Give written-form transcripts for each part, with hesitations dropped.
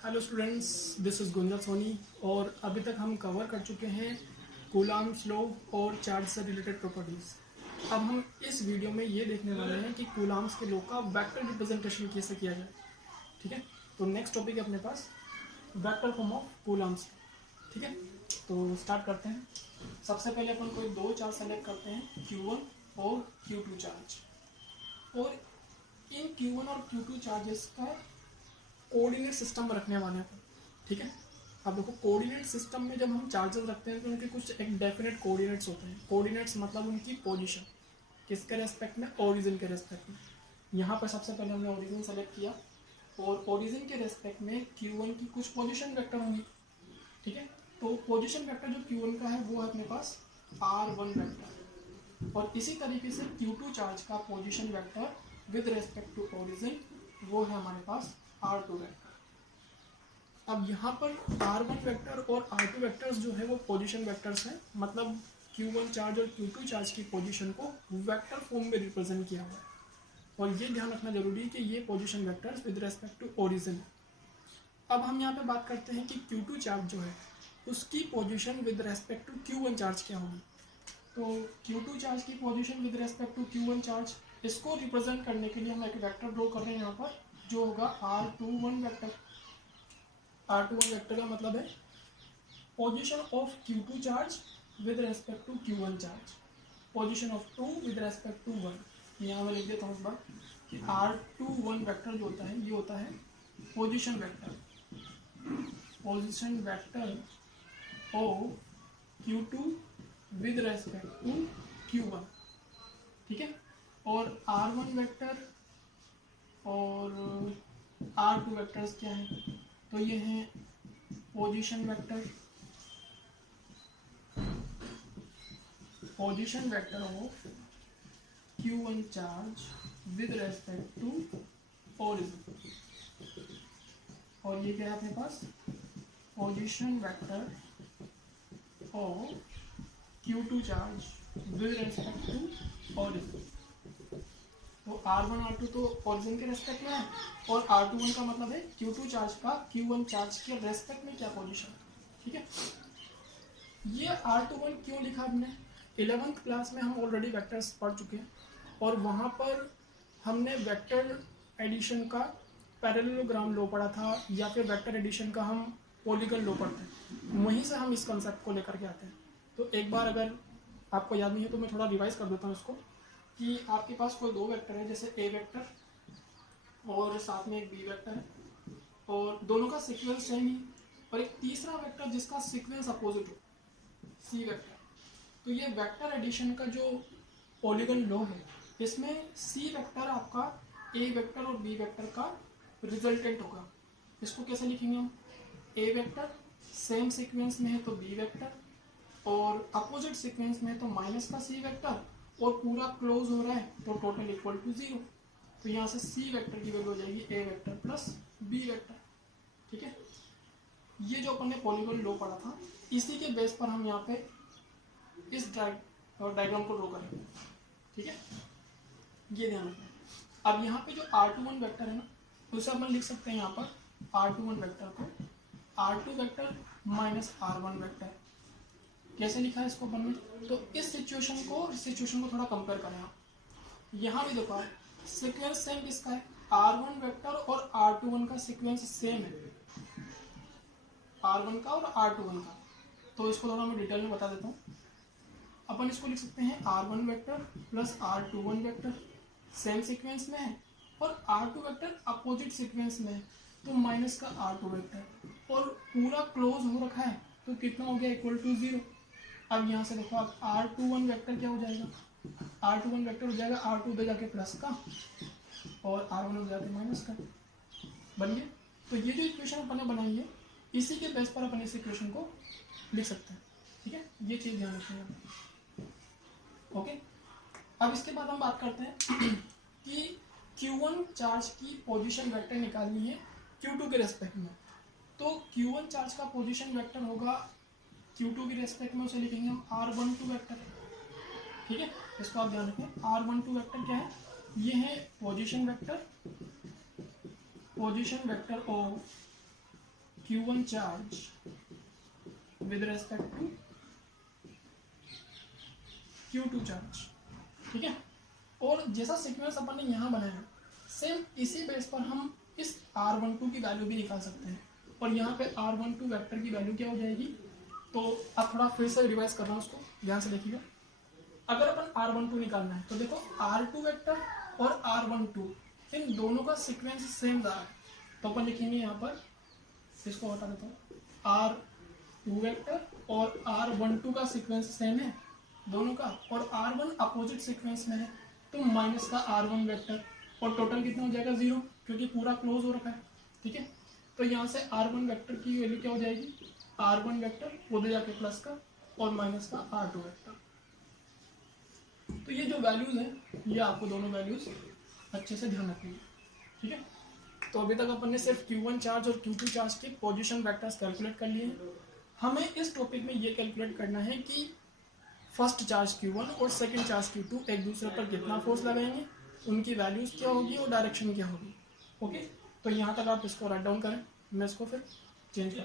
Hello students, this is Gunjan Soni. और अभी तक हम कवर कर चुके हैं कूलम्ब्स लॉ और चार्ज से रिलेटेड प्रॉपर्टीज़। अब हम इस वीडियो में ये देखने वाले हैं कि कूलम्ब्स के लॉ का वेक्टर रिप्रेजेंटेशन कैसे किया जाए। ठीक है, तो नेक्स्ट टॉपिक है अपने पास वेक्टर फॉर्म ऑफ कूलम्ब्स। ठीक है, तो स्टार्ट करते हैं। सबसे पहले अपन कोई दो चार्ज सेलेक्ट करते हैं, Q1 और Q2 चार्ज। और इन Q1 और Q2 चार्जेस का कोऑर्डिनेट सिस्टम रखने वाले हैं। ठीक है, अब देखो कोऑर्डिनेट सिस्टम में जब हम चार्जेस रखते हैं तो उनके कुछ एक डेफिनेट कोऑर्डिनेट्स होते हैं। कोऑर्डिनेट्स मतलब उनकी पोजीशन, किसके रेस्पेक्ट में, ओरिजिन के रेस्पेक्ट में। यहाँ पर सबसे पहले हमने ओरिजिन सेलेक्ट किया और ओरिजिन के रेस्पेक्ट में Q1 की कुछ पोजीशन वेक्टर होंगी। ठीक है, तो पोजीशन वेक्टर जो Q1 का है वो है अपने पास R1 वेक्टर, और इसी तरीके से Q2 चार्ज का position vector with respect to origin वो है हमारे पास R2 वेक्टर। अब यहाँ पर R1 वेक्टर और R2 वेक्टर्स जो है वो पोजीशन वेक्टर्स हैं, मतलब Q1 चार्ज और Q2 चार्ज की पोजीशन को वेक्टर फॉर्म में रिप्रेजेंट किया हुआ है। और ये ध्यान रखना जरूरी है कि ये position vectors with respect to origin है। अब हम यहाँ पे बात करते हैं कि Q2 चार्ज जो है उसकी position with respect to Q1 charge क्या होगी। तो Q2 चार्ज की position with respect to Q1 charge, इसको रिप्रेजेंट करने के लिए हम एक वेक्टर ड्रॉ कर रहे हैं यहाँ पर, जो होगा R21 वेक्टर। R21 वेक्टर का मतलब है position of Q2 charge with respect to Q1 charge, position of 2 with respect to 1। यहाँ मैं लिख देता हूँ इस बार कि R21 वेक्टर जो होता है ये होता है position vector, position vector of Q2 with respect to Q1। ठीक है, और R1 वेक्टर और R2 वेक्टर्स क्या हैं, तो ये हैं position vector, position vector of Q1 charge with respect to origin, और ये क्या है अपने पास position vector of Q2 charge with respect to origin. तो R1 R2 तो ओरिजिन के रेस्पेक्ट में है, और R21 का मतलब है Q2 चार्ज का Q1 चार्ज के रेस्पेक्ट में क्या पोजीशन। ठीक है, ये R21 क्यों लिखा हमने, 11th क्लास में हम ऑलरेडी वेक्टर्स पढ़ चुके हैं, और वहाँ पर हमने वेक्टर एडिशन का पैरेललोग्राम लॉ पढ़ा था, या फिर वेक्टर एडिशन का हम पॉलीगन लॉ पढ़ते हैं, वहीं से हम इस कंसेप्ट को लेकर के आते हैं। तो एक बार अगर आपको याद नहीं है तो मैं थोड़ा रिवाइज कर देता हूँ इसको, कि आपके पास कोई दो वेक्टर है, जैसे ए वेक्टर और साथ में एक बी वेक्टर है, और दोनों का सीक्वेंस सेम ही, और एक तीसरा वेक्टर जिसका सीक्वेंस अपोजिट हो, सी वेक्टर। तो ये वेक्टर एडिशन का जो पॉलीगन लॉ है, इसमें सी वेक्टर आपका ए वेक्टर और बी वेक्टर का रिजल्टेंट होगा। इसको कैसे लिखेंगे हम, ए वेक्टर सेम सीक्वेंस में है तो बी वेक्टर, और अपोजिट सीक्वेंस में है तो माइनस का सी वेक्टर, और पूरा क्लोज हो रहा है तो टोटल इक्वल टू 0। तो यहाँ से सी वेक्टर की वैल्यू हो जाएगी A vector plus B vector. ठीक है, ये जो अपन ने पॉलीगन लॉ पढ़ा था, इसी के बेस पर हम यहाँ पे इस डायग्राम को ड्रॉ करेंगे। ठीक है, ये ध्यान रखना। अब यहाँ पे जो R21 वेक्टर है ना, उसे अपन लिख सकते हैं यहाँ पर R21 वेक्टर को R2 vector minus R1 vector. कैसे लिखा है इसको अपन ने, तो इस सिचुएशन को थोड़ा कंपेयर करें आप। यहाँ भी देखो सीक्वेंस सेम किसका है, R1 वेक्टर और R21 का सीक्वेंस सेम है, R1 का और R21 का। तो इसको थोड़ा मैं डिटेल में बता देता हूँ। अपन इसको लिख सकते हैं R1 vector plus R21 vector same sequence में है, और R2 वेक्टर अपोजिट सीक्वेंस में है तो माइनस का R2 वेक्टर, और पूरा क्लोज हो रखा है तो कितना हो गया, इक्वल टू 0। अब यहाँ से देखो आप R21 वेक्टर क्या हो जाएगा, R21 वेक्टर हो जाएगा R2 पे जाके प्लस का और R1 हो जाके माइनस का, बन गया। तो ये जो इक्वेशन अपन ने बनाई है, इसी के बेस पर अपन इस इक्वेशन को लिख सकते हैं। ठीक है, ये चीज ध्यान रखिएगा। ओके, अब इसके बाद हम बात करते हैं कि Q1 चार्ज की पोजीशन वेक्टर निकालनी है Q2 के रेस्पेक्ट में। तो Q1 चार्ज का पोजीशन वेक्टर होगा Q2 के रेस्पेक्ट में, उसे लिखेंगे हम R12 वेक्टर। ठीक है, इसको आप ध्यान रखें। R12 वेक्टर क्या है, ये है position vector of Q1 charge with respect to Q2 charge, ठीक है। और जैसा सीक्वेंस अपन ने यहाँ बनाया सेम इसी बेस पर हम इस R12 की वैल्यू भी निकाल सकते हैं। और यहाँ पे R12 वेक्टर की वैल्यू क्या हो जाएगी, तो अब थोड़ा फिर से रिवाइज कर रहा हूँ, उसको ध्यान से देखिएगा। अगर अपन R12 निकालना है तो देखो R2 वेक्टर और R12 इन दोनों का सीक्वेंस सेम रहा है, तो अपन लिखेंगे यहाँ पर, इसको हटा देता हूँ, R2 वेक्टर और R12 का सीक्वेंस सेम है दोनों का, और R1 अपोजिट सीक्वेंस में है तो माइनस का R1 वेक्टर, और टोटल कितना हो जाएगा 0, क्योंकि पूरा क्लोज हो रखा है, ठीक है। तो यहाँ से R1 वेक्टर की वैल्यू क्या हो जाएगी, R1 वेक्टर उधर जाके प्लस का और माइनस का R2 वेक्टर। तो ये जो वैल्यूज हैं ये आपको दोनों वैल्यूज अच्छे से ध्यान रखनी है, ठीक है। तो अभी तक अपन ने सिर्फ Q1 चार्ज और Q2 चार्ज के पोजीशन वेक्टर्स कैलकुलेट कर लिए हैं। हमें इस टॉपिक में ये कैलकुलेट करना है कि फर्स्ट चार्ज Q1 और सेकंड चार्ज Q2 एक दूसरे पर कितना फोर्स लगाएंगे, उनकी वैल्यूज क्या होगी और डायरेक्शन क्या होगी। ओके, तो यहाँ तक आप इसको राइट डाउन करें, मैं इसको फिर चेंज करूँ।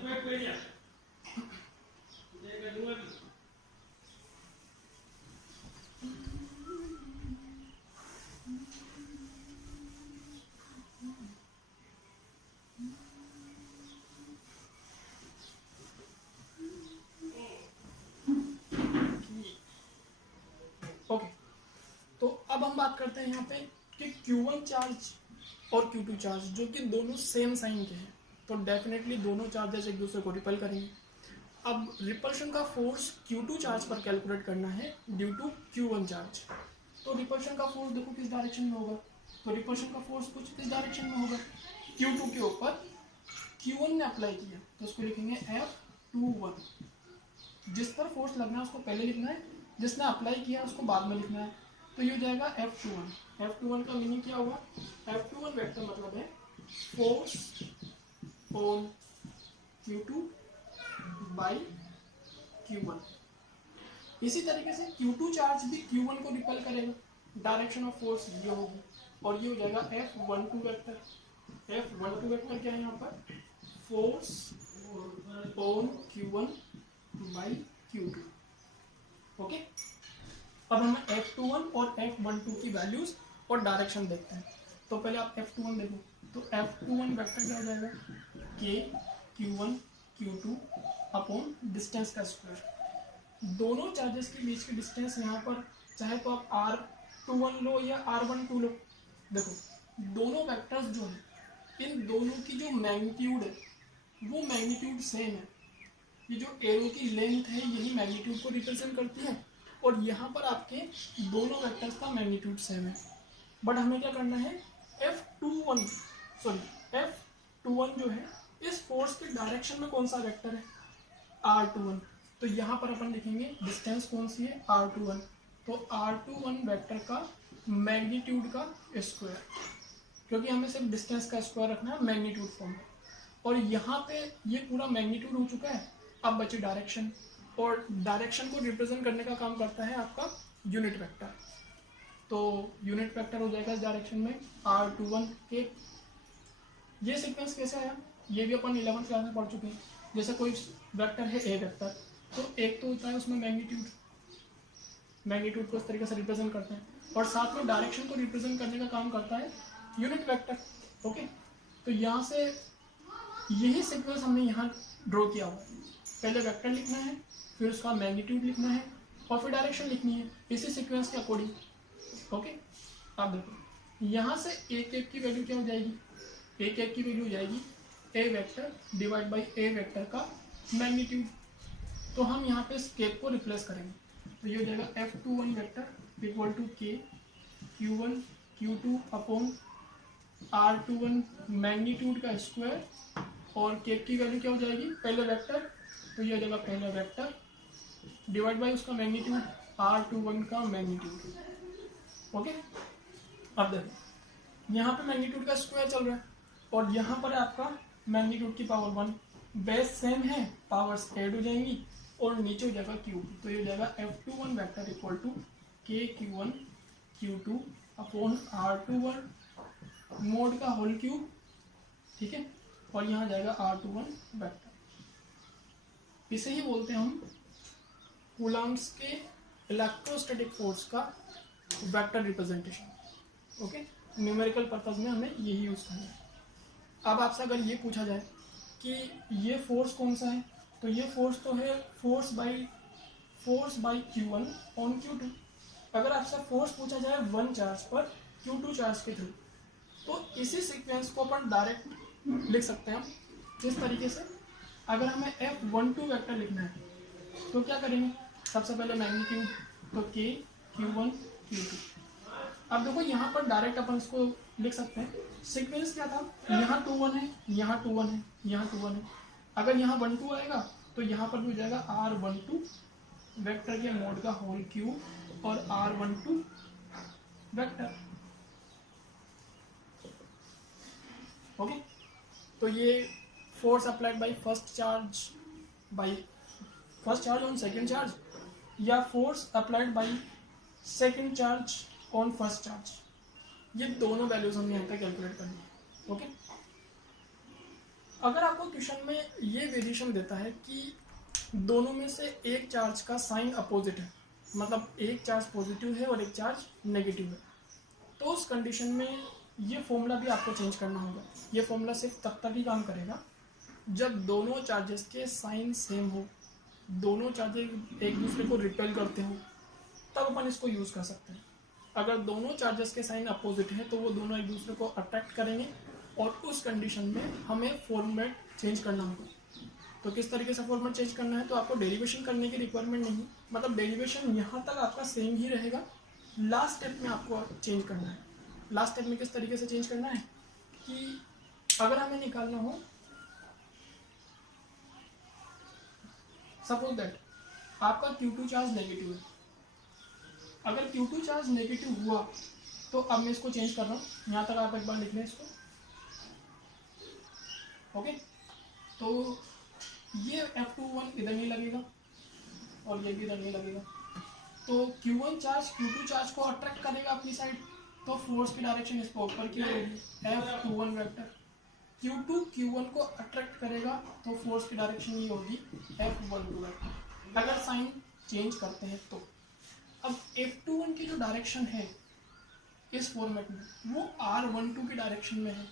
ओके, तो अब हम बात करते हैं यहाँ पे कि Q1 चार्ज और Q2 चार्ज जो कि दोनों सेम साइन के हैं, तो डेफिनेटली दोनों चार्जेस एक दूसरे को रिपल करेंगे। अब रिपल्शन का फोर्स Q2 चार्ज पर कैलकुलेट करना है ड्यू टू Q1 चार्ज। तो रिपल्शन का फोर्स देखो किस डायरेक्शन में होगा, तो रिपल्शन का फोर्स कुछ किस डायरेक्शन में होगा, Q2 के ऊपर Q1 ने अप्लाई किया तो उसको लिखेंगे F21। जिस पर फोर्स लगना है उसको पहले लिखना है, जिसने अप्लाई किया उसको बाद में लिखना है, तो ये हो जाएगा F21। F21 का मीनिंग क्या होगा, F21 वेक्टर मतलब है force on Q2 by Q1। इसी तरीके से Q2 चार्ज भी Q1 को रिपेल करेगा, डायरेक्शन ऑफ फोर्स ये होगी, और ये हो जाएगा F12 वेक्टर। F12 वेक्टर क्या है यहाँ पर, force on Q1 by Q2। Okay, अब हम F21 और F12 की वैल्यूज और डायरेक्शन देखते हैं। तो पहले आप F21 देखो, तो F21 वेक्टर क्या हो जाएगा, K Q1 Q2 upon distance का स्क्वायर। दोनों चार्जेस के बीच की डिस्टेंस यहाँ पर चाहे तो आप R21 लो या R12 लो, देखो दोनों वेक्टर्स जो है इन दोनों की जो मैग्नीट्यूड है वो मैग्नीट्यूड सेम है। ये जो एरो की लेंथ है यही मैग्नीट्यूड को रिप्रेजेंट करती है, और यहाँ पर आपके दोनों वेक्टर्स का मैग्नीट्यूड सेम है। बट हमें क्या करना है, F21 जो है इस फोर्स के डायरेक्शन में कौन सा वेक्टर है, R21। तो यहाँ पर अपन लिखेंगे डिस्टेंस कौन सी है, R21। तो R21 वेक्टर का मैग्नीट्यूड का स्क्वायर, क्योंकि हमें सिर्फ डिस्टेंस का स्क्वायर रखना है मैग्नीट्यूड फॉर्म में। और यहाँ पे ये पूरा मैग्नीट्यूड हो चुका है, अब बचे डायरेक्शन, और डायरेक्शन को रिप्रेजेंट करने का काम करता है आपका यूनिट वेक्टर। तो यूनिट वेक्टर हो जाएगा इस डायरेक्शन में R21 के। ये सीक्वेंस कैसे आया, ये भी अपन 11th क्लास में पढ़ चुके हैं। जैसे कोई वेक्टर है ए वेक्टर, तो एक तो होता है उसमें मैग्नीट्यूड को इस तरीके से रिप्रेजेंट करते हैं, और साथ में डायरेक्शन को रिप्रेजेंट करने का काम करता है यूनिट वेक्टर। ओके, तो यहाँ से यही सीक्वेंस हमने यहाँ ड्रॉ किया हुआ है। पहले वेक्टर लिखना है, फिर उसका मैग्नीट्यूड लिखना है, और फिर डायरेक्शन लिखनी है इसी सीक्वेंस के अकॉर्डिंग। ओके, आप देखो यहाँ से एक एक की वैल्यू क्या हो जाएगी, एक एक की वैल्यू हो जाएगी A vector divide by A vector का मैग्नीट्यूड। तो हम यहाँ पे स्केप को रिप्लेस करेंगे, तो ये हो जाएगा F21 vector equal to K Q1 Q2 upon R21 magnitude का स्क्वायर, और के की वैल्यू क्या हो जाएगी, पहले वेक्टर, तो ये हो जाएगा पहला वेक्टर डिवाइड बाई उसका मैग्नीट्यूड R21 का मैग्नीट्यूड। ओके, अब देखो यहाँ पे मैग्नीट्यूड का स्क्वायर चल रहा है, और यहाँ पर आपका मैग्नीट्यूड की पावर 1, बेस सेम है, पावर्स ऐड हो जाएंगी और नीचे हो जाएगा क्यूब। तो ये हो जाएगा F21 vector equal to K Q1 Q2 upon R21 mod का होल क्यूब, ठीक है। और यहाँ जाएगा R21 वेक्टर। इसे ही बोलते हैं हम कूलम्ब्स के इलेक्ट्रोस्टैटिक फोर्स का vector representation. Okay, numerical purpose में हमें यही यूज करना है। अब आपसे अगर ये पूछा जाए कि ये फोर्स कौन सा है, तो ये फोर्स तो है force by Q1 on Q2। अगर आपसे फोर्स पूछा जाए 1 चार्ज पर Q2 चार्ज के थ्रू, तो इसी सीक्वेंस को अपन डायरेक्ट लिख सकते हैं जिस तरीके से। अगर हमें F12 वेक्टर लिखना है तो क्या करेंगे, सबसे पहले मैग्नीट्यूड, तो K Q1 Q2। अब देखो यहाँ पर डायरेक्ट अपन इसको लिख सकते हैं। सीक्वेंस क्या था, यहाँ 2 1 है, यहाँ 2 1 है, यहाँ 2 1 है। अगर यहाँ 1 2 आएगा तो यहाँ पर भी हो जाएगा R12 वेक्टर के मोड का होल क्यूब और R12 वेक्टर। ओके, तो ये force applied by first charge on second charge, या force applied by second charge on first charge, ये दोनों वैल्यूज हमने यहाँ पे कैलकुलेट करनी है। ओके, अगर आपको क्वेश्चन में ये वेरिएशन देता है कि दोनों में से एक चार्ज का साइन अपोजिट है, मतलब एक चार्ज पॉजिटिव है और एक चार्ज नेगेटिव है, तो उस कंडीशन में ये फॉर्मूला भी आपको चेंज करना होगा। ये फॉर्मूला सिर्फ तब तक ही काम करेगा जब दोनों चार्जेस के साइन सेम हो, दोनों चार्जेस एक दूसरे को रिपेल करते हो, तब अपन इसको यूज कर सकते हैं। अगर दोनों चार्जेस के साइन अपोजिट है तो वो दोनों एक दूसरे को अट्रैक्ट करेंगे, और उस कंडीशन में हमें फॉर्मेट चेंज करना होगा। तो किस तरीके से फॉर्मेट चेंज करना है, तो आपको डेरिवेशन करने की रिक्वायरमेंट नहीं, मतलब डेरिवेशन यहाँ तक आपका सेम ही रहेगा, लास्ट स्टेप में आपको चेंज करना है। लास्ट स्टेप में किस तरीके से चेंज करना है कि अगर हमें निकालना हो, सपोज दैट आपका Q2 चार्ज नेगेटिव है। अगर Q2 चार्ज नेगेटिव हुआ तो अब मैं इसको चेंज कर रहा हूँ, यहाँ तक आप एक बार लिख लें इसको। ओके, तो ये F21 इधर नहीं लगेगा और ये भी इधर नहीं लगेगा, तो Q1 चार्ज Q2 चार्ज को अट्रैक्ट करेगा अपनी साइड, तो फोर्स की डायरेक्शन इसको ऊपर की होगी, F21 वेक्टर। Q2 Q1 को अट्रैक्ट करेगा तो फोर्स की डायरेक्शन ये होगी F12 वेक्टर। अगर साइन चेंज करते हैं तो अब F21 की जो डायरेक्शन है इस फॉर्मेट में वो R12 की डायरेक्शन में है,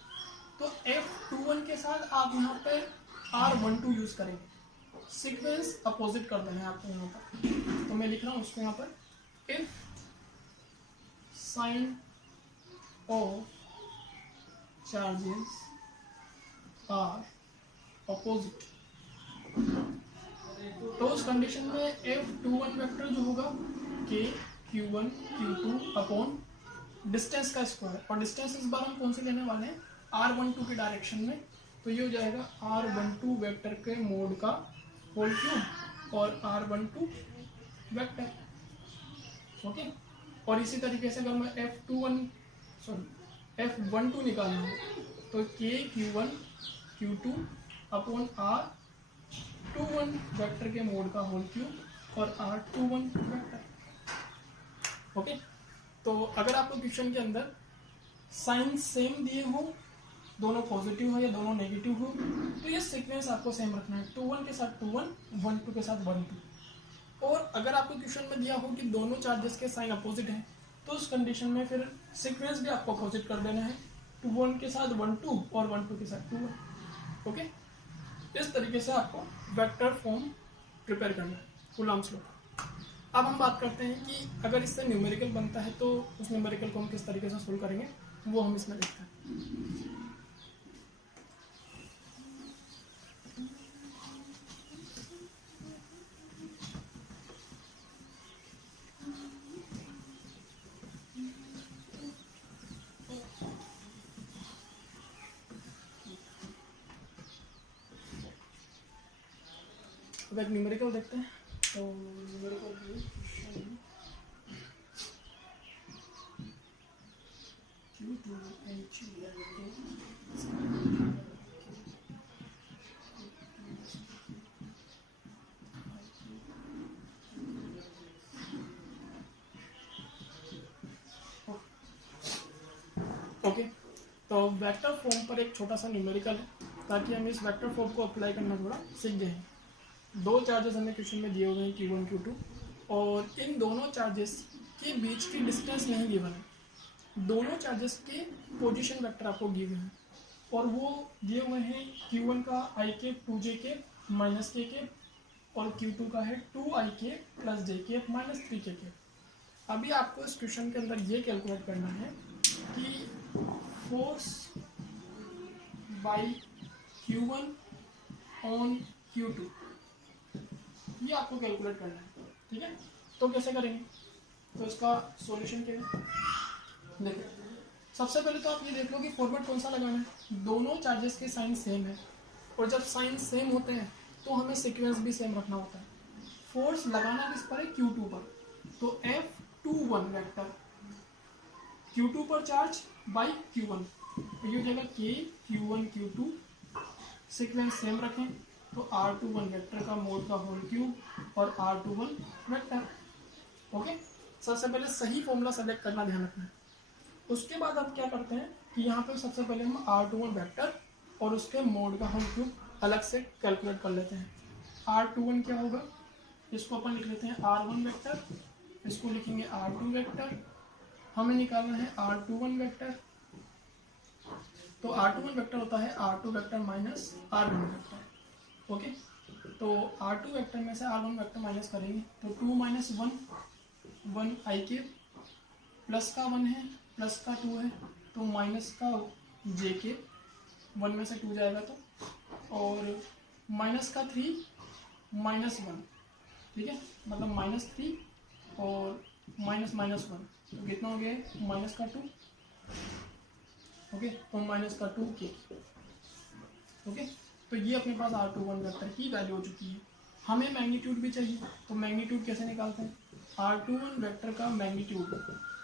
तो F21 के साथ आप यहाँ पे R12 यूज करेंगे, सीक्वेंस अपोजिट कर देना है आपको यहाँ पर। तो मैं लिख रहा हूँ उसको यहाँ पर, if sign of charges are opposite, तो उस कंडीशन में F21 वेक्टर जो होगा K Q1 Q2 upon distance का स्क्वायर, और डिस्टेंस इस बार हम कौन से लेने वाले हैं, R12 की डायरेक्शन में, तो ये हो जाएगा R12 वेक्टर के मोड का होल क्यूब और R12 वेक्टर। ओके, और इसी तरीके से अगर मैं F12 निकालना हो तो K Q1 Q2 upon R21 vector के मोड का होल क्यूब और R21 वेक्टर। ओके, तो अगर आपको क्वेश्चन के अंदर साइन सेम दिए हो, दोनों पॉजिटिव हो या दोनों नेगेटिव हो, तो ये सीक्वेंस आपको सेम रखना है, 2 1 के साथ 2 1, 1 2 के साथ 1 2। और अगर आपको क्वेश्चन में दिया हो कि दोनों चार्जेस के साइन अपोजिट हैं, तो उस कंडीशन में फिर सीक्वेंस भी आपको अपोजिट कर देना है, 2 1 के साथ 1 2 और 1 2 के साथ 2 1। ओके, इस तरीके से आपको वेक्टर फॉर्म प्रिपेयर करना है कूलम्ब्स लॉ। अब हम बात करते हैं कि अगर इससे न्यूमेरिकल बनता है तो उस न्यूमेरिकल को हम किस तरीके से सोल्व करेंगे, वो हम इसमें देखते हैं। अब एक न्यूमेरिकल देखते हैं, तो न्यूमेरिकल ओके, तो वेक्टर फॉर्म पर एक छोटा सा न्यूमेरिकल है, ताकि हम इस वेक्टर फॉर्म को अप्लाई करना थोड़ा सीख जाएं। दो चार्जेस हमें क्वेश्चन में दिए हुए हैं Q1 Q2, और इन दोनों चार्जेस के बीच की डिस्टेंस नहीं गिवन है। दोनों चार्जेस के पोजीशन वेक्टर आपको गिवन है और वो दिए हुए हैं Q1 का IK 2JK माइनस KK और Q2 का है 2IK plus JK minus 3KK। अभी आपको इस क्वेश्चन के अंदर ये कैलकुलेट करना है कि force by Q1 on Q2, ये आपको कैलकुलेट करना है। ठीक है, तो कैसे करेंगे, तो इसका सॉल्यूशन क्या है, देखिए सबसे पहले तो आप ये देख लो कि फॉर्वर्ड कौन सा लगाना है। दोनों चार्जेस के साइन सेम है और जब साइन सेम होते हैं तो हमें सीक्वेंस भी सेम रखना होता है। फोर्स लगाना किस पर है, Q2 पर, तो F21 वेक्टर Q2 पर चार्ज बाई Q1, ये हो जाएगा K Q1 Q2, sequence same रखें तो R21 वेक्टर का मोड का होल क्यूब और R21 वेक्टर। ओके, सबसे पहले सही फॉर्मूला सेलेक्ट करना ध्यान रखना है। उसके बाद हम क्या करते हैं कि यहाँ पे सबसे पहले हम R21 वेक्टर और उसके मोड का होल क्यूब अलग से कैलकुलेट कर लेते हैं। R21 क्या होगा, इसको अपन लिख लेते हैं R1 वेक्टर, इसको लिखेंगे R2 वेक्टर, हमें निकालना है R21 वेक्टर, तो R21 वेक्टर होता है R2 vector minus R1 vector. Okay, तो R2 वेक्टर में से R1 वेक्टर माइनस करेंगे तो 2 माइनस 1 IK, प्लस का 1 है प्लस का 2 है तो माइनस का JK, 1 में से 2 जाएगा तो, और माइनस का 3 माइनस 1, ठीक है, मतलब माइनस 3 और माइनस माइनस 1, तो कितना हो गया माइनस का 2। ओके, तो माइनस का 2K। ओके, तो ये अपने पास R21 वेक्टर की वैल्यू हो चुकी है। हमें मैग्नीट्यूड भी चाहिए, तो मैग्नीट्यूड कैसे निकालते हैं, R21 वेक्टर का मैग्नीट्यूड,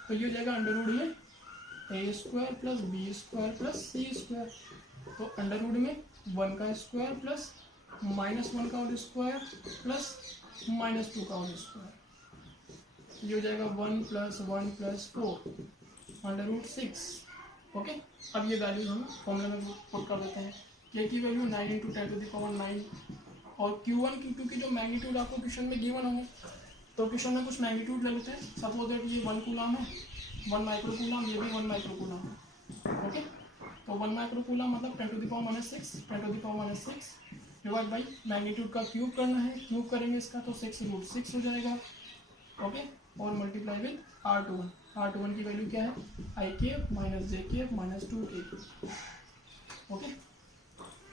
तो ये हो जाएगा अंडर रूट में A² plus B² plus C², तो अंडर रूट में 1 का स्क्वायर प्लस माइनस 1 का होल स्क्वायर प्लस माइनस 2 का होल स्क्वायर, ये हो जाएगा 1 plus 1 plus 4 under root 6। Okay, अब ये वैल्यू हम फॉर्मूला में पुट कर देते हैं। K की वैल्यू 9 × 10⁻9 और Q1 Q2 की जो मैग्नीट्यूड आपको क्वेश्चन में गिवन होंगे, तो क्वेश्चन में कुछ मैग्नीट्यूड ले लेते हैं। सपोज दैट ये 1 कूलम है, 1 माइक्रो कूलम, ये भी 1 माइक्रो कूलम है। ओके, तो 1 माइक्रो कूलम मतलब 10⁻6 डिवाइड बाई मैग्नीट्यूड का क्यूब करना है, क्यूब करेंगे इसका तो 6√6 हो जाएगा। ओके, और मल्टीप्लाई विद R21 की वैल्यू क्या है, IK minus JK minus 2K। Okay,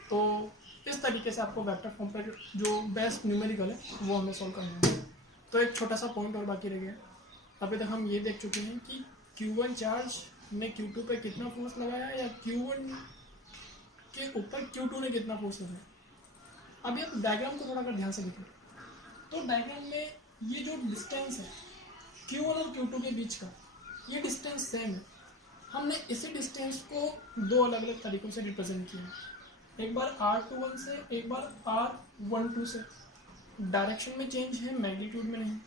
तो इस तरीके से आपको वेक्टर फॉर्म पर जो बेस्ट न्यूमेरिकल है वो हमें सॉल्व करना है। तो एक छोटा सा पॉइंट और बाकी रह गया। अभी तक हम ये देख चुके हैं कि Q1 चार्ज ने Q2 पे कितना फोर्स लगाया या Q1 के ऊपर Q2 ने कितना फोर्स लगाया। अभी आप डायग्राम को थोड़ा कर ध्यान से देखें, तो डायग्राम में ये जो डिस्टेंस है Q1 और Q2 के बीच का, ये डिस्टेंस सेम है। हमने इसी डिस्टेंस को दो अलग अलग तरीकों से रिप्रेजेंट किया, एक बार R21 से, एक बार R12 से। डायरेक्शन में चेंज है, मैग्नीट्यूड में नहीं।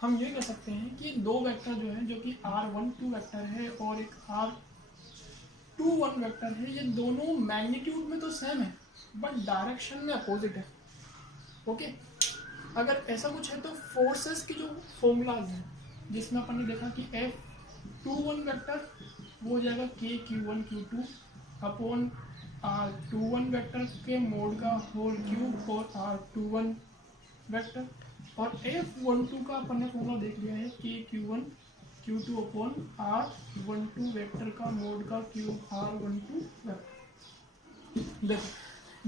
हम ये कह सकते हैं कि दो वेक्टर जो है, जो कि R12 वेक्टर है और एक R21 वेक्टर है, ये दोनों मैग्नीट्यूड में तो सेम है बट डायरेक्शन में अपोजिट है। ओके, अगर ऐसा कुछ है तो फोर्सेस की जो फॉर्मूलाज हैं, जिसमें अपन ने देखा कि F21 वेक्टर वो हो जाएगा K Q1 Q2 upon R21 vector के मोड का होल क्यूब और R21 वेक्टर, और F12 का अपन ने फॉर्मूला देख लिया है K Q1 Q2 upon R12 vector का मोड का क्यूब R12 वेक्टर। देखो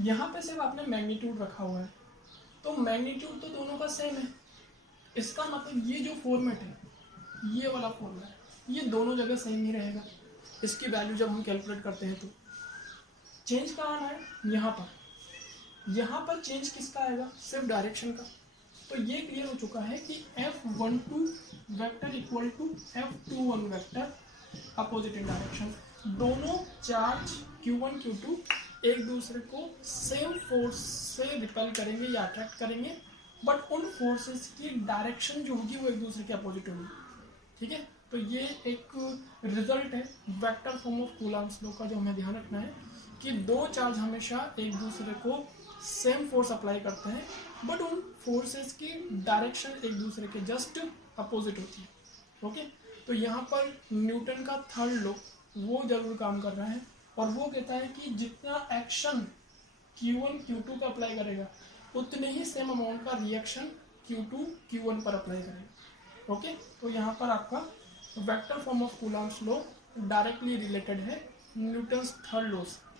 यहाँ पे सिर्फ आपने मैग्नीट्यूड रखा हुआ है, तो मैग्नीट्यूड तो दोनों का सेम है। इसका मतलब ये जो फॉर्मेट है, ये वाला फॉर्मूला है, ये दोनों जगह सेम ही रहेगा। इसकी वैल्यू जब हम कैलकुलेट करते हैं तो चेंज कहाँ आना है, यहाँ पर चेंज किसका आएगा, सिर्फ डायरेक्शन का। तो ये क्लियर हो चुका है कि F12 vector equal to F21 vector opposite in direction. दोनों चार्ज Q1 Q2 एक दूसरे को सेम फोर्स से रिपेल करेंगे या अट्रैक्ट करेंगे, बट उन फोर्सेस की डायरेक्शन जो होगी वो एक दूसरे के अपोजिट होगी। ठीक है, तो ये एक रिजल्ट है vector form of Coulomb's law का, जो हमें ध्यान रखना है कि दो चार्ज हमेशा एक दूसरे को सेम फोर्स अप्लाई करते हैं, बट उन फोर्सेस की डायरेक्शन एक दूसरे के जस्ट अपोजिट होती है। ओके, तो यहाँ पर न्यूटन का थर्ड लॉ वो जरूर काम कर रहा है, और वो कहता है कि जितना एक्शन Q1 Q2 का अप्लाई करेगा उतने ही सेम अमाउंट का रिएक्शन Q2 Q1 पर अप्लाई करेगा। ओके, तो यहाँ पर आपका vector form of Coulomb's law directly related है न्यूटन्स थर्ड लॉ से।